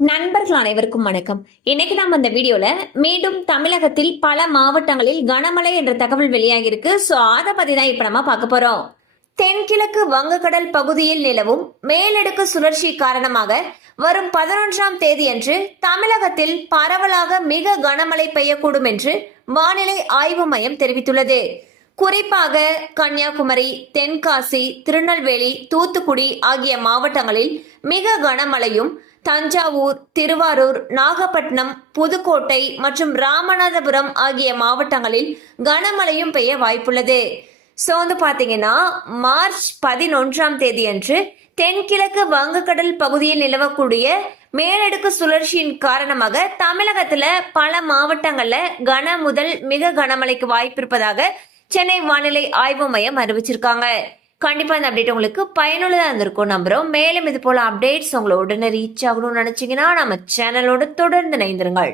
நண்பர்கள் அனைவருக்கும் வணக்கம். இன்னைக்கு நாம் இந்த வீடியோல மீண்டும் தமிழகத்தில் பல மாவட்டங்களில் கனமழை என்ற தகவல் வெளியாகிருக்கு ஸோ அதை பத்தி தான் இப்ப நம்ம பார்க்க போறோம். தென்கிழக்கு வங்கக்கடல் பகுதியில் நிலவும் மேலடுக்கு சுழற்சி காரணமாக வரும் பதினொன்றாம் தேதியன்று தமிழகத்தில் பரவலாக மிக கனமழை பெய்யக்கூடும் என்று வானிலை ஆய்வு மையம் தெரிவித்துள்ளது. குறிப்பாக கன்னியாகுமரி தென்காசி திருநெல்வேலி தூத்துக்குடி ஆகிய மாவட்டங்களில் மிக கனமழையும் தஞ்சாவூர் திருவாரூர் நாகப்பட்டினம் புதுக்கோட்டை மற்றும் ராமநாதபுரம் ஆகிய மாவட்டங்களில் கனமழையும் பெய்ய வாய்ப்புள்ளது. ஸோ வந்து பார்த்தீங்கன்னா மார்ச் பதினொன்றாம் தேதியன்று தென்கிழக்கு வங்கக்கடல் பகுதியில் நிலவக்கூடிய மேலடுக்கு சுழற்சியின் காரணமாக தமிழகத்துல பல மாவட்டங்கள்ல கன முதல் மிக கனமழைக்கு வாய்ப்பு இருப்பதாக சென்னை வானிலை ஆய்வு மையம் அறிவிச்சிருக்காங்க. கண்டிப்பா இந்த அப்டேட் உங்களுக்கு பயனுள்ளதா இருந்திருக்கும் நம்புறோம். மேலும் இது போல அப்டேட்ஸ் உங்களை உடனே ரீச் ஆகணும்னு நினைச்சீங்கன்னா நம்ம சேனலோட தொடர்ந்து இணைந்திருங்கள்.